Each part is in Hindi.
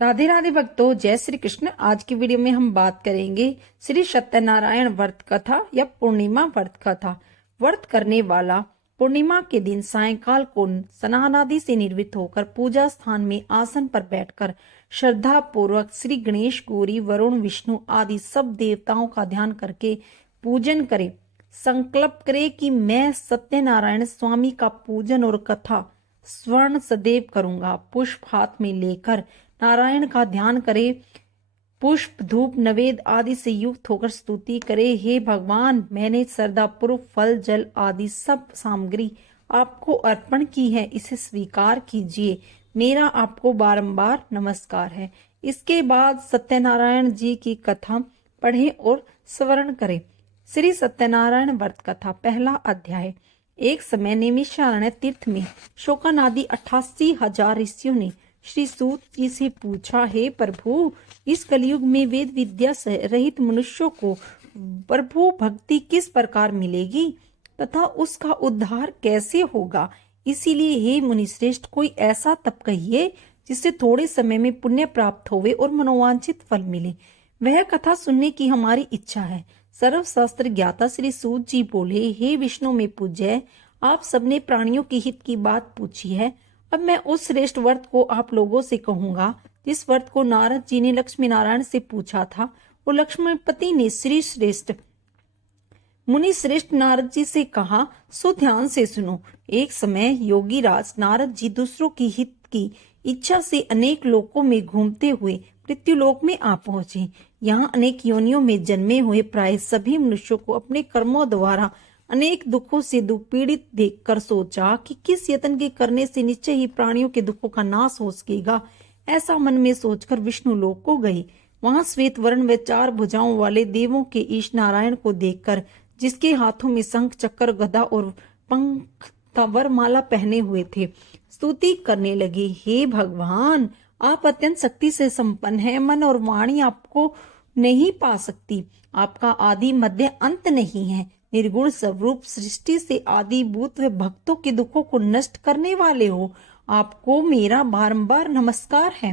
राधे राधे भक्तों, जय श्री कृष्ण। आज की वीडियो में हम बात करेंगे श्री सत्यनारायण व्रत कथा या पूर्णिमा व्रत कथा। व्रत करने वाला पूर्णिमा के दिन सायंकाल को स्नान आदि से निर्वृत्त होकर पूजा स्थान में आसन पर बैठकर श्रद्धा पूर्वक श्री गणेश, गौरी, वरुण, विष्णु आदि सब देवताओं का ध्यान करके पूजन करे। संकल्प करे कि मैं सत्यनारायण स्वामी का पूजन और कथा स्वर्ण सदैव करूंगा। पुष्प हाथ में लेकर नारायण का ध्यान करे। पुष्प, धूप, नवेद आदि से युक्त होकर स्तुति करे। हे भगवान, मैंने श्रद्धापूर्वक फल, जल आदि सब सामग्री आपको अर्पण की है, इसे स्वीकार कीजिए। मेरा आपको बारंबार नमस्कार है। इसके बाद सत्यनारायण जी की कथा पढ़े और स्मरण करें। श्री सत्यनारायण व्रत कथा, पहला अध्याय। एक समय नैमिषारण्य तीर्थ में शोकानादि 88,000 ऋषियों ने श्री सूत जी से पूछा, हे प्रभु, इस कलयुग में वेद विद्या से रहित मनुष्यों को प्रभु भक्ति किस प्रकार मिलेगी तथा उसका उद्धार कैसे होगा? इसीलिए हे मुनिश्रेष्ठ, कोई ऐसा तप कहिए जिससे थोड़े समय में पुण्य प्राप्त होवे और मनोवांछित फल मिले। वह कथा सुनने की हमारी इच्छा है। सर्वशास्त्र ज्ञाता श्री सूत जी बोले, हे विष्णु में पूज्य, आप सबने प्राणियों के हित की बात पूछी है। अब मैं उस श्रेष्ठ व्रत को आप लोगों से कहूंगा जिस व्रत को नारद जी ने लक्ष्मी नारायण से पूछा था। वो लक्ष्मीपति ने श्री श्रेष्ठ मुनि श्रेष्ठ नारद जी से कहा, सो ध्यान से सुनो। एक समय योगी राज नारद जी दूसरों की हित की इच्छा से अनेक लोकों में घूमते हुए मृत्युलोक में आ पहुंचे। यहाँ अनेक योनियों में जन्मे हुए प्राय सभी मनुष्यों को अपने कर्मों द्वारा अनेक दुखों से दुपीड़ित देखकर सोचा कि किस यत्न के करने से निश्चय ही प्राणियों के दुखों का नाश हो सकेगा। ऐसा मन में सोचकर विष्णु लोक को गए। वहां श्वेत वर्ण व 4 भुजाओं वाले देवों के ईश नारायण को देखकर, जिसके हाथों में शंख, चक्र, गदा और पंख वरमाला पहने हुए थे, स्तुति करने लगे। हे भगवान, आप अत्यंत शक्ति से संपन्न हैं। मन और वाणी आपको नहीं पा सकती। आपका आदि मध्य अंत नहीं है। निर्गुण स्वरूप सृष्टि से आदि भूत व भक्तों के दुखों को नष्ट करने वाले हो। आपको मेरा बारंबार नमस्कार है।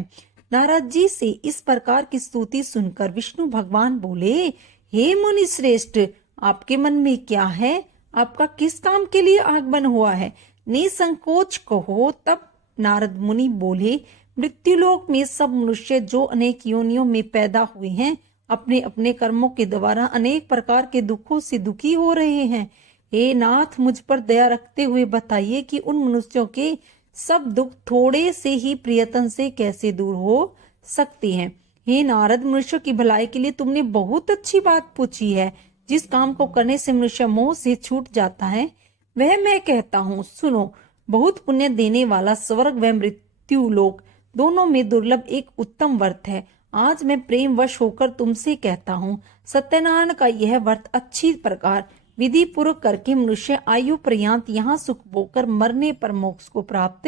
नारद जी से इस प्रकार की स्तुति सुनकर विष्णु भगवान बोले, हे मुनि श्रेष्ठ, आपके मन में क्या है? आपका किस काम के लिए आगमन हुआ है? निसंकोच कहो। तब नारद मुनि बोले, मृत्युलोक में सब मनुष्य जो अनेक योनियों में पैदा हुए हैं, अपने अपने कर्मों के द्वारा अनेक प्रकार के दुखों से दुखी हो रहे हैं। हे नाथ, मुझ पर दया रखते हुए बताइए कि उन मनुष्यों के सब दुख थोड़े से ही प्रियतम से कैसे दूर हो सकते हैं। हे नारद, मनुष्यों की भलाई के लिए तुमने बहुत अच्छी बात पूछी है। जिस काम को करने से मनुष्य मोह से छूट जाता है, वह मैं कहता हूँ, सुनो। बहुत पुण्य देने वाला स्वर्ग व मृत्यु लोक दोनों में दुर्लभ एक उत्तम व्रत है। आज मैं प्रेम वश होकर तुमसे कहता हूँ, सत्यनारायण का यह व्रत अच्छी प्रकार विधि पूर्वक करके मनुष्य आयु पर्यंत यहाँ सुख भोगकर मरने पर मोक्ष को प्राप्त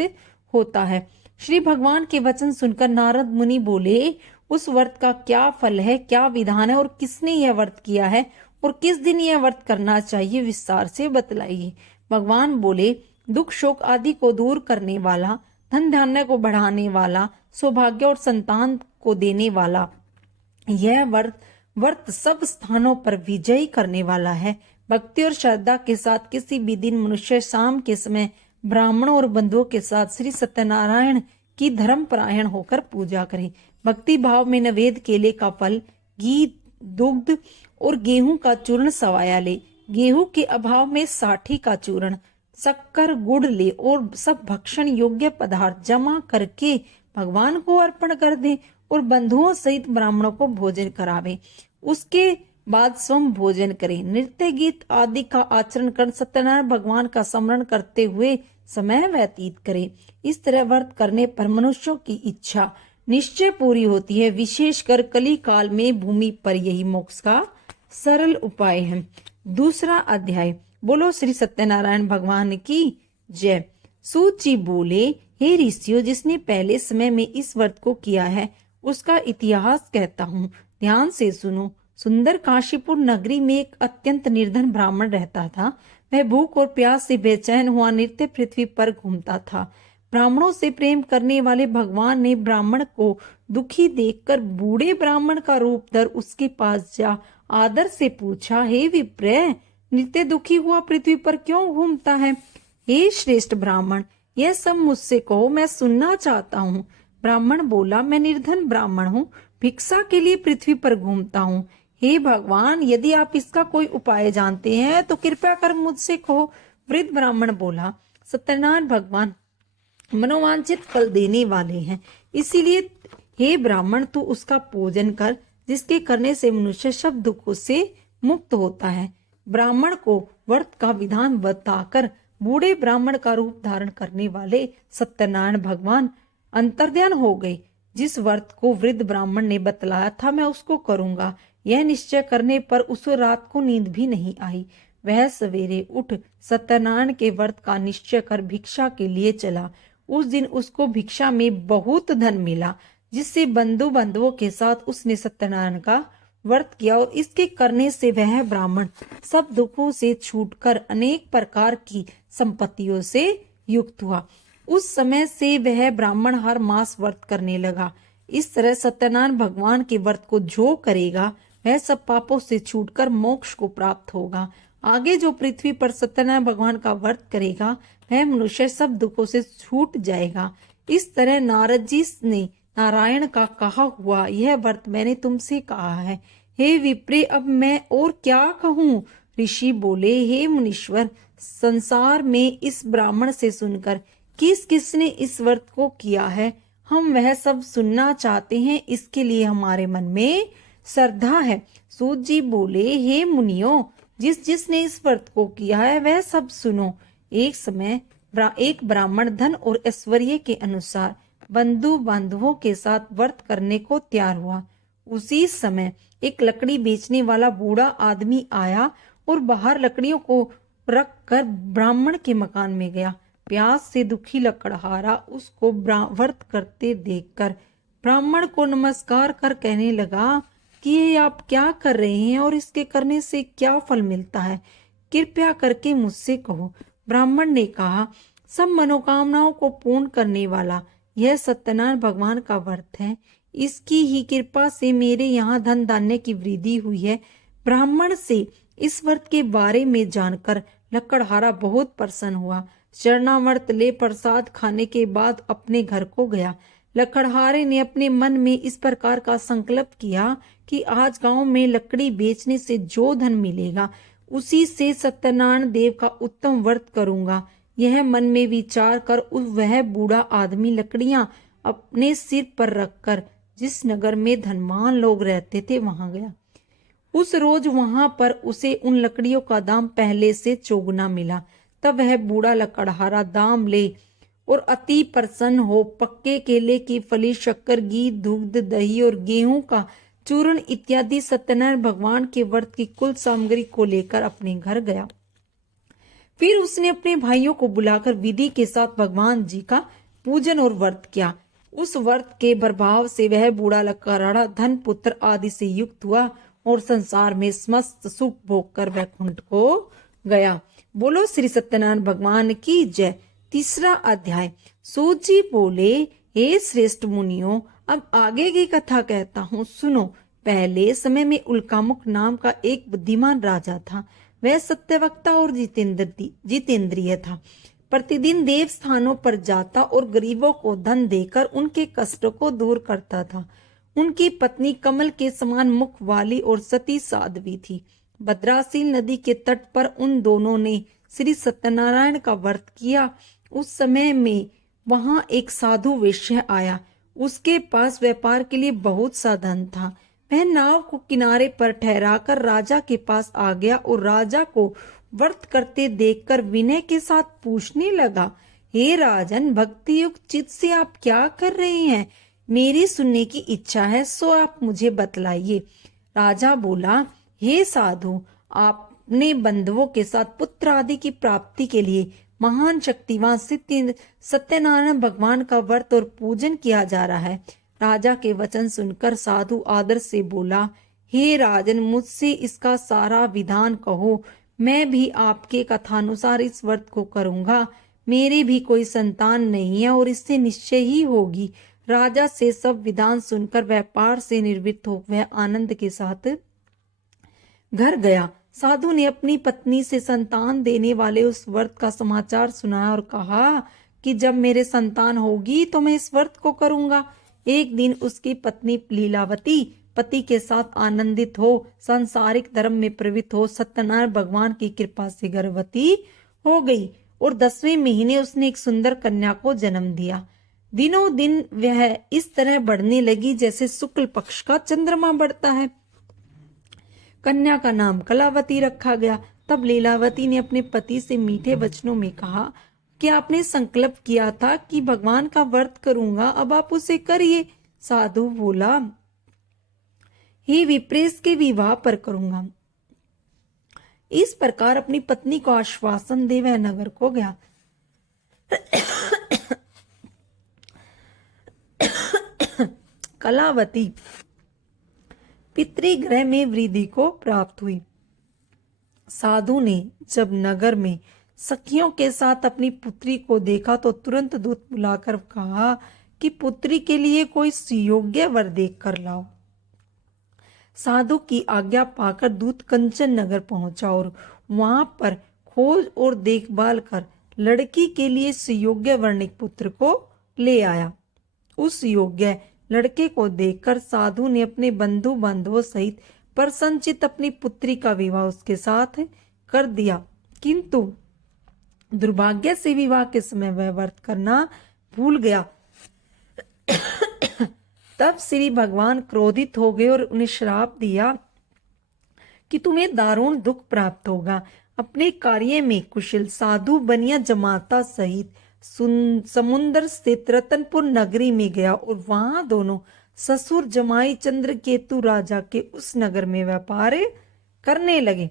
होता है। श्री भगवान के वचन सुनकर नारद मुनि बोले, उस व्रत का क्या फल है, क्या विधान है और किसने यह व्रत किया है और किस दिन यह व्रत करना चाहिए, विस्तार से बतलाइए। भगवान बोले, दुख शोक आदि को दूर करने वाला, धन धान्य को बढ़ाने वाला, सौभाग्य और संतान को देने वाला यह व्रत सब स्थानों पर विजयी करने वाला है। भक्ति और श्रद्धा के साथ किसी भी दिन मनुष्य शाम के समय ब्राह्मणों और बंधुओं के साथ श्री सत्यनारायण की धर्मपरायण होकर पूजा करे। भक्ति भाव में नवेद केले का फल, घी, दुग्ध और गेहूं का चूर्ण सवाया ले। गेहूं के अभाव में साठी का चूर्ण, शक्कर, गुड़ ले और सब भक्षण योग्य पदार्थ जमा करके भगवान को अर्पण कर दे और बंधुओं सहित ब्राह्मणों को भोजन करावे। उसके बाद स्वयं भोजन करे। नृत्य, गीत आदि का आचरण कर सत्यनारायण भगवान का स्मरण करते हुए समय व्यतीत करे। इस तरह व्रत करने पर मनुष्यों की इच्छा निश्चय पूरी होती है। विशेषकर कली काल में भूमि पर यही मोक्ष का सरल उपाय है। दूसरा अध्याय। बोलो श्री सत्यनारायण भगवान की जय। सूत जी बोले, हे ऋषियों, जिसने पहले समय में इस व्रत को किया है उसका इतिहास कहता हूँ, ध्यान से सुनो। सुंदर काशीपुर नगरी में एक अत्यंत निर्धन ब्राह्मण रहता था। वह भूख और प्यास से बेचैन हुआ नित्य पृथ्वी पर घूमता था। ब्राह्मणों से प्रेम करने वाले भगवान ने ब्राह्मण को दुखी देखकर बूढ़े ब्राह्मण का रूप धर उसके पास जा आदर से पूछा, हे विप्र, नित्य दुखी हुआ पृथ्वी पर क्यों घूमता है? हे श्रेष्ठ ब्राह्मण, यह सब मुझसे कहो, मैं सुनना चाहता हूँ। ब्राह्मण बोला, मैं निर्धन ब्राह्मण हूँ, भिक्षा के लिए पृथ्वी पर घूमता हूँ। हे भगवान, यदि आप इसका कोई उपाय जानते हैं तो कृपया कर मुझसे कहो। वृद्ध ब्राह्मण बोला, सत्यनारायण भगवान मनोवांछित फल देने वाले हैं, इसीलिए हे ब्राह्मण तू उसका पूजन कर, जिसके करने से मनुष्य सब दुखों से मुक्त होता है। ब्राह्मण को व्रत का विधान बताकर बूढ़े ब्राह्मण का रूप धारण करने वाले सत्यनारायण भगवान अंतर्ध्यान हो गए। जिस व्रत को वृद्ध ब्राह्मण ने बतलाया था मैं उसको करूंगा, यह निश्चय करने पर उसे रात को नींद भी नहीं आई। वह सवेरे उठ सत्यनारायण के व्रत का निश्चय कर भिक्षा के लिए चला। उस दिन उसको भिक्षा में बहुत धन मिला, जिससे बंधु बांधवों के साथ उसने सत्यनारायण का व्रत किया और इसके करने से वह ब्राह्मण सब दुखों से छूटकर अनेक प्रकार की संपत्तियों से युक्त हुआ। उस समय से वह ब्राह्मण हर मास व्रत करने लगा। इस तरह सत्यनारायण भगवान के व्रत को जो करेगा वह सब पापों से छूटकर मोक्ष को प्राप्त होगा। आगे जो पृथ्वी पर सत्यनारायण भगवान का व्रत करेगा वह मनुष्य सब दुखों से छूट जाएगा। इस तरह नारद जी ने नारायण का कहा हुआ यह व्रत मैंने तुमसे कहा है। हे विप्रे, अब मैं और क्या कहूँ? ऋषि बोले, हे मुनीश्वर, संसार में इस ब्राह्मण से सुनकर किस किसने इस व्रत को किया है, हम वह सब सुनना चाहते हैं। इसके लिए हमारे मन में श्रद्धा है। सूत जी बोले, हे मुनियों, जिसने इस व्रत को किया है वह सब सुनो। एक समय एक ब्राह्मण धन और ऐश्वर्य के अनुसार बंधु बांधवों के साथ व्रत करने को तैयार हुआ। उसी समय एक लकड़ी बेचने वाला बूढ़ा आदमी आया और बाहर लकड़ियों को रख कर ब्राह्मण के मकान में गया। प्यास से दुखी लकड़हारा उसको व्रत करते देखकर ब्राह्मण को नमस्कार कर कहने लगा कि ये आप क्या कर रहे हैं और इसके करने से क्या फल मिलता है, कृपया करके मुझसे कहो। ब्राह्मण ने कहा, सब मनोकामनाओं को पूर्ण करने वाला यह सत्यनारायण भगवान का व्रत है। इसकी ही कृपा से मेरे यहाँ धन धान्य की वृद्धि हुई है। ब्राह्मण से इस व्रत के बारे में जानकर लकड़हारा बहुत प्रसन्न हुआ। चरणामृत ले प्रसाद खाने के बाद अपने घर को गया। लकड़हारे ने अपने मन में इस प्रकार का संकल्प किया कि आज गांव में लकड़ी बेचने से जो धन मिलेगा उसी से सत्यनारायण देव का उत्तम व्रत करूंगा। यह मन में विचार कर वह बूढ़ा आदमी लकड़ियां अपने सिर पर रखकर जिस नगर में धनवान लोग रहते थे वहां गया। उस रोज वहां पर उसे उन लकड़ियों का दाम पहले से चौगुना मिला। तब वह बूढ़ा लकड़हारा दाम ले और अति प्रसन्न हो पक्के केले की फली, शक्कर, घी, दूध, दही और गेहूं का चूर्ण इत्यादि सत्यनारायण भगवान के व्रत की कुल सामग्री को लेकर अपने घर गया। फिर उसने अपने भाइयों को बुलाकर विधि के साथ भगवान जी का पूजन और व्रत किया। उस व्रत के प्रभाव से वह बूढ़ा लकड़हारा धन, पुत्र आदि से युक्त हुआ और संसार में समस्त सुख भोग कर वैकुंठ को गया। बोलो श्री सत्यनारायण भगवान की जय। तीसरा अध्याय। सूत जी बोले, हे श्रेष्ठ मुनियों, अब आगे की कथा कहता हूँ, सुनो। पहले समय में उल्कामुख नाम का एक बुद्धिमान राजा था। वह सत्यवक्ता और जितेंद्रिय था। प्रतिदिन देव स्थानों पर जाता और गरीबों को धन देकर उनके कष्टों को दूर करता था। उनकी पत्नी कमल के समान मुख वाली और सती साध्वी थी। भद्रासील नदी के तट पर उन दोनों ने श्री सत्यनारायण का व्रत किया। उस समय में वहां एक साधु वैश्य आया। उसके पास व्यापार के लिए बहुत सा धन था। वह नाव को किनारे पर ठहराकर राजा के पास आ गया और राजा को व्रत करते देखकर विनय के साथ पूछने लगा, हे राजन, भक्ति युक्त चित्त से आप क्या कर रहे हैं? मेरी सुनने की इच्छा है, सो आप मुझे बतलाइए। राजा बोला, हे साधु, आपने बंधुओं के साथ पुत्र आदि की प्राप्ति के लिए महान शक्तिवान सत्यनारायण भगवान का व्रत और पूजन किया जा रहा है। राजा के वचन सुनकर साधु आदर से बोला, हे राजन, मुझसे इसका सारा विधान कहो, मैं भी आपके कथानुसार इस व्रत को करूंगा। मेरे भी कोई संतान नहीं है और इससे निश्चय ही होगी। राजा से सब विधान सुनकर व्यापार से निवृत्त हो वह आनंद के साथ घर गया। साधु ने अपनी पत्नी से संतान देने वाले उस व्रत का समाचार सुनाया और कहा कि जब मेरे संतान होगी तो मैं इस व्रत को करूंगा। एक दिन उसकी पत्नी लीलावती पति के साथ आनंदित हो सांसारिक धर्म में प्रवृत्त हो सत्यनारायण भगवान की कृपा से गर्भवती हो गई और 10वें महीने उसने एक सुंदर कन्या को जन्म दिया। दिनों दिन वह इस तरह बढ़ने लगी जैसे शुक्ल पक्ष का चंद्रमा बढ़ता है। कन्या का नाम कलावती रखा गया। तब लीलावती ने अपने पति से मीठे वचनों में कहा कि आपने संकल्प किया था कि भगवान का व्रत करूंगा, अब आप उसे करिए। साधु बोला, हे विप्रेस के विवाह पर करूंगा। इस प्रकार अपनी पत्नी को आश्वासन दे वह नगर को गया। कलावती पितृगृह में वृद्धि को प्राप्त हुई। साधु ने जब नगर में सखियों के साथ अपनी पुत्री को देखा तो तुरंत दूत बुलाकर कहा कि पुत्री के लिए कोई सुयोग्य वर देख कर लाओ। साधु की आज्ञा पाकर दूत कंचन नगर पहुंचा और वहां पर खोज और देखभाल कर लड़की के लिए सुयोग्य वर्णिक पुत्र को ले आया। उस योग्य लड़के को देखकर साधु ने अपने बंधु बांधवों सहित प्रसन्नचित्त अपनी पुत्री का विवाह उसके साथ कर दिया, किंतु दुर्भाग्य से विवाह के समय वह व्रत करना भूल गया। तब श्री भगवान क्रोधित हो गए और उन्हें श्राप दिया कि तुम्हें दारुण दुख प्राप्त होगा। अपने कार्य में कुशल साधु बनिया जमाता सहित समुद्र स्थित रतनपुर नगरी में गया और वहां दोनों ससुर जमाई चंद्रकेतु राजा के उस नगर में व्यापार करने लगे।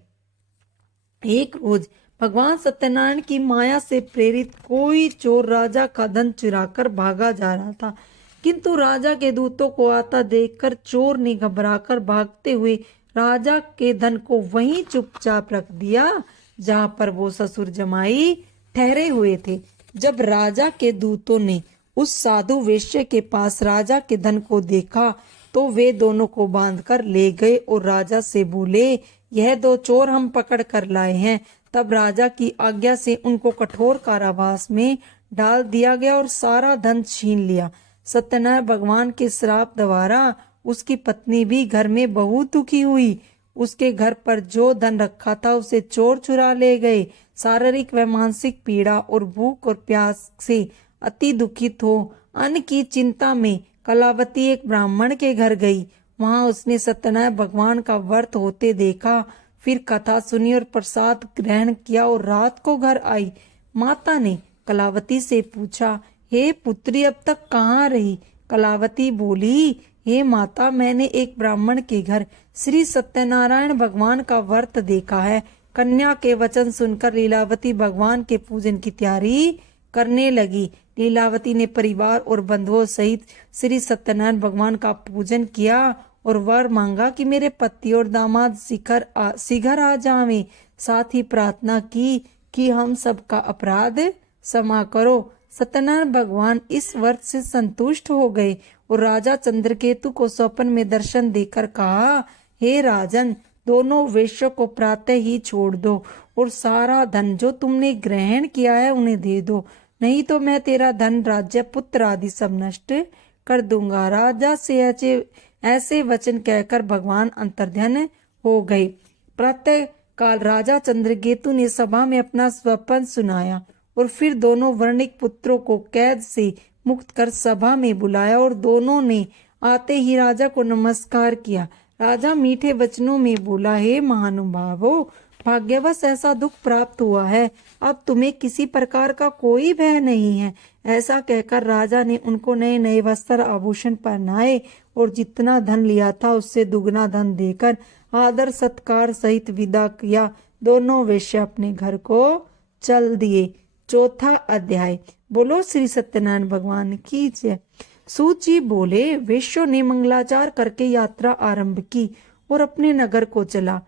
एक रोज भगवान सत्यनारायण की माया से प्रेरित कोई चोर राजा का धन चुराकर भागा जा रहा था, किंतु राजा के दूतों को आता देखकर चोर ने घबराकर भागते हुए राजा के धन को वहीं चुपचाप रख दिया जहां पर वो ससुर जमाई ठहरे हुए थे। जब राजा के दूतों ने उस साधु वेश्य के पास राजा के धन को देखा तो वे दोनों को बांधकर ले गए और राजा से बोले, यह दो चोर हम पकड़ कर लाए हैं। तब राजा की आज्ञा से उनको कठोर कारावास में डाल दिया गया और सारा धन छीन लिया। सत्यनारायण भगवान के श्राप द्वारा उसकी पत्नी भी घर में बहुत दुखी हुई। उसके घर पर जो धन रखा था उसे चोर चुरा ले गए। शारीरिक व मानसिक पीड़ा और भूख और प्यास से अति दुखित हो अन्न की चिंता में कलावती एक ब्राह्मण के घर गई। वहां उसने सत्यनारायण भगवान का व्रत होते देखा, फिर कथा सुनी और प्रसाद ग्रहण किया और रात को घर आई। माता ने कलावती से पूछा, हे पुत्री अब तक कहाँ रही? कलावती बोली, हे माता, मैंने एक ब्राह्मण के घर श्री सत्यनारायण भगवान का व्रत देखा है। कन्या के वचन सुनकर लीलावती भगवान के पूजन की तैयारी करने लगी। लीलावती ने परिवार और बंधुओं सहित श्री सत्यनारायण भगवान का पूजन किया और वर मांगा कि मेरे पति और दामाद शीघ्र आ जावें। साथ ही प्रार्थना की कि हम सबका अपराध क्षमा करो। सत्यनारायण भगवान इस व्रत से संतुष्ट हो गए और राजा चंद्रकेतु को स्वप्न में दर्शन देकर कहा, हे राजन, दोनों वेश्यों को प्रातः ही छोड़ दो और सारा धन जो तुमने ग्रहण किया है उन्हें दे दो, नहीं तो मैं तेरा धन, राज्य, पुत्र आदि सब नष्ट कर दूंगा। राजा से ऐसे वचन कहकर भगवान अंतर्ध्यान हो गए। प्रातः काल राजा चंद्रकेतु ने सभा में अपना स्वप्न सुनाया और फिर दोनों वर्णिक पुत्रों को कैद से मुक्त कर सभा में बुलाया और दोनों ने आते ही राजा को नमस्कार किया। राजा मीठे वचनों में बोला, हे महानुभावों, भाग्यवश ऐसा दुख प्राप्त हुआ है, अब तुम्हें किसी प्रकार का कोई भय नहीं है। ऐसा कहकर राजा ने उनको नए नए वस्त्र आभूषण पहनाए और जितना धन लिया था उससे दुगना धन देकर आदर सत्कार सहित विदा किया। दोनों वेश्या अपने घर को चल दिए। चौथा अध्याय। बोलो श्री सत्यनारायण भगवान की जय। सूत जी बोले, वेश्यों ने मंगलाचार करके यात्रा आरंभ की और अपने नगर को चला।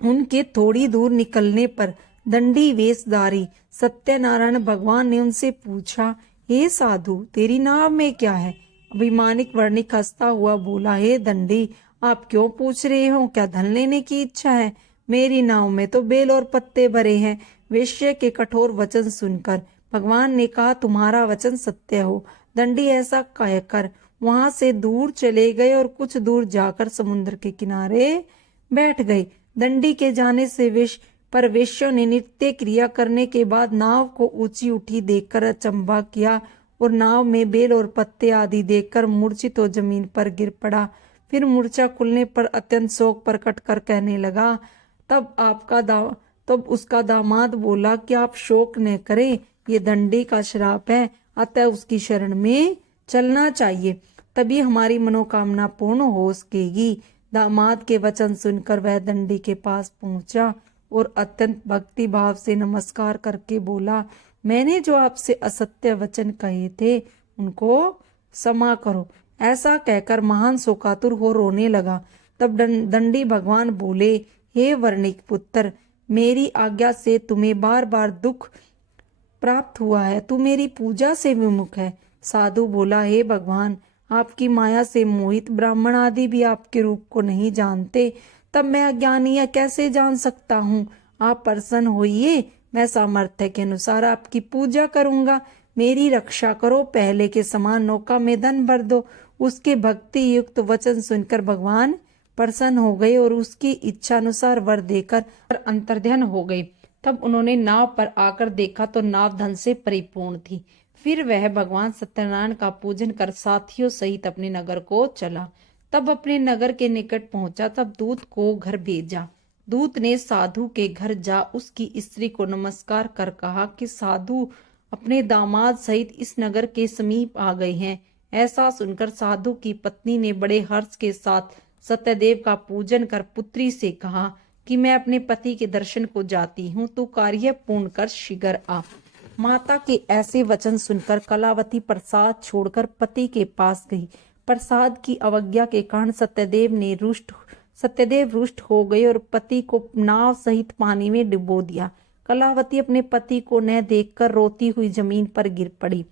उनके थोड़ी दूर निकलने पर दंडी वेशधारी सत्यनारायण भगवान ने उनसे पूछा, हे साधु, तेरी नाव में क्या है? अभिमानिक वर्णिक हंसता हुआ बोला, हे दंडी, आप क्यों पूछ रहे हो? क्या धन लेने की इच्छा है? मेरी नाव में तो बेल और पत्ते भरे हैं। वेश्या के कठोर वचन सुनकर भगवान ने कहा, तुम्हारा वचन सत्य हो। दंडी ऐसा कहकर वहां से दूर चले गए और कुछ दूर जाकर समुद्र के किनारे बैठ गए। दंडी के जाने से वेश्यों ने नृत्य क्रिया करने के बाद नाव को ऊंची उठी देखकर अचंभा किया और नाव में बेल और पत्ते आदि देखकर मूर्छित हो जमीन पर गिर पड़ा। फिर मूर्छा खुलने पर अत्यंत शोक प्रकट कर कहने लगा, तब उसका दामाद बोला कि आप शोक न करें, ये दंडी का श्राप है, अतः उसकी शरण में चलना चाहिए, तभी हमारी मनोकामना पूर्ण हो सकेगी। दामाद के वचन सुनकर वह दंडी के पास पहुंचा और अत्यंत भक्ति भाव से नमस्कार करके बोला, मैंने जो आपसे असत्य वचन कहे थे उनको क्षमा करो। ऐसा कहकर महान शोकातुर हो रोने लगा। तब दंडी भगवान बोले, हे वर्णिक पुत्र, मेरी आज्ञा से तुम्हें बार बार दुख प्राप्त हुआ है, तू मेरी पूजा से विमुख है। साधु बोला, हे भगवान, आपकी माया से मोहित ब्राह्मण आदि भी आपके रूप को नहीं जानते, तब मैं अज्ञानी या कैसे जान सकता हूँ? आप प्रसन्न होइए, मैं सामर्थ्य के अनुसार आपकी पूजा करूंगा। मेरी रक्षा करो, पहले के समान नौका में धन भर दो। उसके भक्ति युक्त वचन सुनकर भगवान प्रसन्न हो गए और उसकी इच्छा अनुसार वर देकर अंतर्ध्यान हो गए। तब उन्होंने नाव पर आकर देखा तो नाव धन से परिपूर्ण थी। फिर वह भगवान सत्यनारायण का पूजन कर साथियों सहित अपने नगर को चला। तब अपने नगर के निकट पहुंचा, तब दूत को घर भेजा। दूत ने साधु के घर जा उसकी स्त्री को नमस्कार कर कहा कि साधु अपने दामाद सहित इस नगर के समीप आ गए हैं। ऐसा सुनकर साधु की पत्नी ने बड़े हर्ष के साथ सत्यदेव का पूजन कर पुत्री से कहा कि मैं अपने पति के दर्शन को जाती हूँ, तू कार्य पूर्ण कर शीघ्र आ। माता के ऐसे वचन सुनकर कलावती प्रसाद छोड़कर पति के पास गई। प्रसाद की अवज्ञा के कारण सत्यदेव रुष्ट हो गए और पति को नाव सहित पानी में डुबो दिया। कलावती अपने पति को न देखकर रोती हुई जमीन पर गिर पड़ी।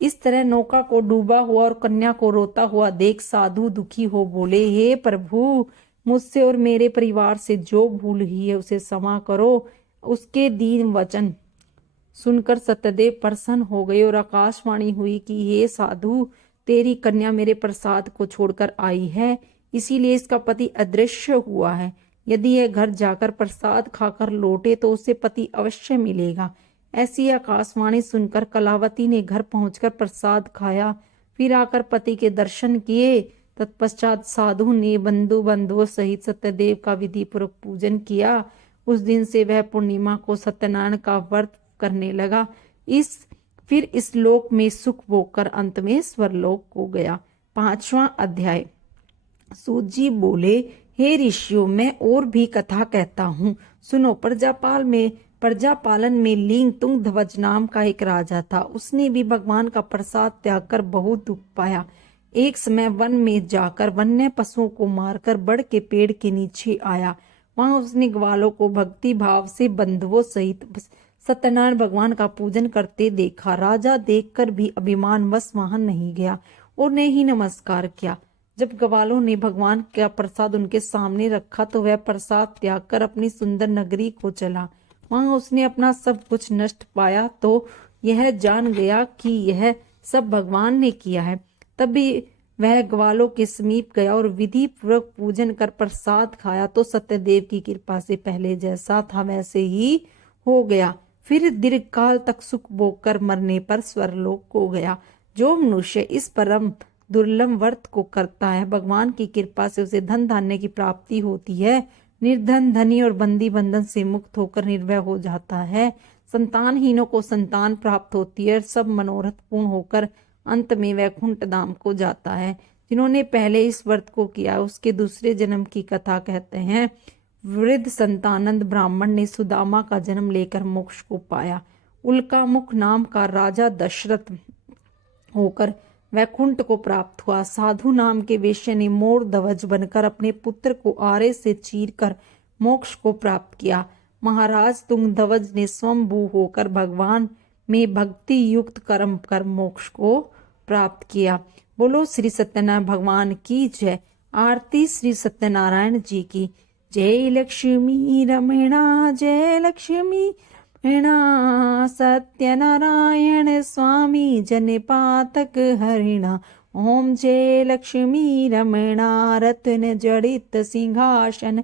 इस तरह नौका को डूबा हुआ और कन्या को रोता हुआ देख साधु दुखी हो बोले, हे प्रभु, मुझसे और मेरे परिवार से जो भूल हुई है उसे क्षमा करो। उसके दीन वचन सुनकर सत्यदेव प्रसन्न हो गए और आकाशवाणी हुई कि हे साधु, तेरी कन्या मेरे प्रसाद को छोड़कर आई है, इसीलिए इसका पति अदृश्य हुआ है। यदि यह घर जाकर प्रसाद खाकर लौटे तो उसे पति अवश्य मिलेगा। ऐसी आकाशवाणी सुनकर कलावती ने घर पहुंचकर प्रसाद खाया, फिर आकर पति के दर्शन किए। तत्पश्चात साधु ने बंधुओं सहित सत्यदेव का विधि पूर्वक पूजन किया। उस दिन से वह पूर्णिमा को सत्यनारायण का व्रत करने लगा। फिर इस लोक में सुख भोग कर अंत में स्वर्लोक को गया। 5वां अध्याय। सूत जी बोले, हे ऋषियों, मैं और भी कथा कहता हूँ, सुनो। प्रजापालन में लींग तुंग ध्वज नाम का एक राजा था। उसने भी भगवान का प्रसाद त्याग कर बहुत दुख पाया। एक समय वन में जाकर वन्य पशुओं को मारकर बड़ के पेड़ के नीचे आया। वहां उसने ग्वालों को भक्ति भाव से बंधुओं सहित सत्यनारायण भगवान का पूजन करते देखा। राजा देखकर भी अभिमानवश वहां नहीं गया और ने ही नमस्कार किया। जब ग्वालों ने भगवान का प्रसाद उनके सामने रखा तो वह प्रसाद त्याग कर अपनी सुंदर नगरी को चला। वहां उसने अपना सब कुछ नष्ट पाया तो यह जान गया कि यह सब भगवान ने किया है। तभी वह ग्वालों के समीप गया और विधि पूर्वक पूजन कर प्रसाद खाया तो सत्यदेव की कृपा से पहले जैसा था वैसे ही हो गया। फिर दीर्घ काल तक सुख भोग कर मरने पर स्वर्लोक को गया। जो मनुष्य इस परम दुर्लभ व्रत को करता है, भगवान की कृपा से उसे धन धान्य की प्राप्ति होती है। निर्धन धनी और बंदी बंधन से मुक्त होकर निर्भय हो जाता है। संतानहीनों को संतान प्राप्त होती है। सब मनोरथ पूर्ण होकर अंत में वैकुंठ धाम को जाता है। जिन्होंने पहले इस व्रत को किया उसके दूसरे जन्म की कथा कहते हैं। वृद्ध संतानंद ब्राह्मण ने सुदामा का जन्म लेकर मोक्ष को पाया। उल्कामुख नाम का राजा दशरथ होकर वैकुंठ को प्राप्त हुआ। साधु नाम के वेश्य ने मोर ध्वज बनकर अपने पुत्र को आरे से चीरकर मोक्ष को प्राप्त किया। महाराज तुंगध्वज ने स्वयंभू होकर भगवान में भक्ति युक्त कर्म कर मोक्ष को प्राप्त किया। बोलो श्री सत्यनारायण भगवान की जय। आरती श्री सत्यनारायण जी की। जय लक्ष्मी रमणा जय लक्ष्मी रमणा सत्यनारायण स्वामी जन पातक हरिणा। ओम जय लक्ष्मी रमणा रत्न जड़ित सिंहासन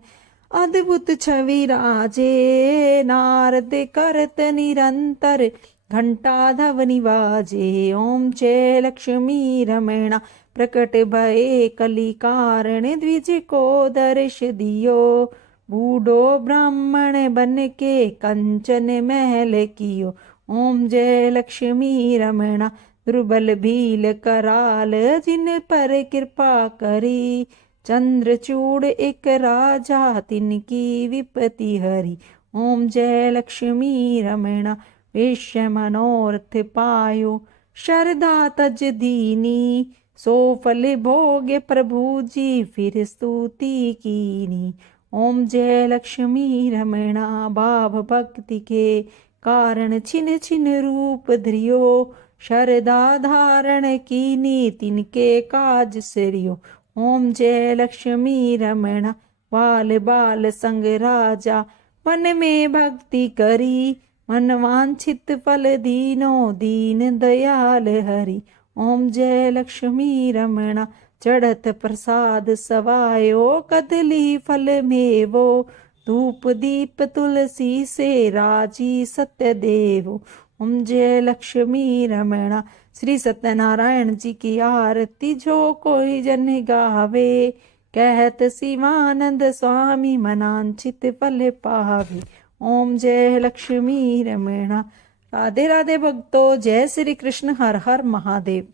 अद्भुत छवि राजे। नारद करत निरंतर घंटा ध्वनि बाजे। ओम जय लक्ष्मी रमणा प्रकट भये कली कारण द्विज को दर्श दियो। बूढ़ो ब्राह्मण बन के कंचन महल कियो। ओम जय लक्ष्मी रमणा दुर्बल भील कराल जिन पर कृपा करी। चंद्रचूड़ एक राजा तिनकी विपति हरी। ओम जय लक्ष्मी रमणा वेश्य मनोरथ पायो। शरदा तज दीनी सो फल भोगे प्रभु जी फिर स्तुति कीनी। ओम जय लक्ष्मी रमणा भाव भक्ति के कारण छिन छिन रूप धरियो। शरदा धारण कीनी तिनके काज सरियो। ओम जय लक्ष्मी रमणा बाल बाल संग राजा मन में भक्ति करी। मन वांछित फल दीनो दीन दयाल हरि। ओम जय लक्ष्मी रमणा चढ़त प्रसाद सवायो कदली फल मेवो। धूप दीप तुलसी से राजी सत्य देवो। ओम जय लक्ष्मी रमणा श्री सत्यनारायण जी की आरती जो कोई जन गावे। कहत शिवानंद स्वामी मनांचित फल पावे। ओम जय लक्ष्मी रमणा। राधे राधे भक्तों, जय श्री कृष्ण, हर हर महादेव।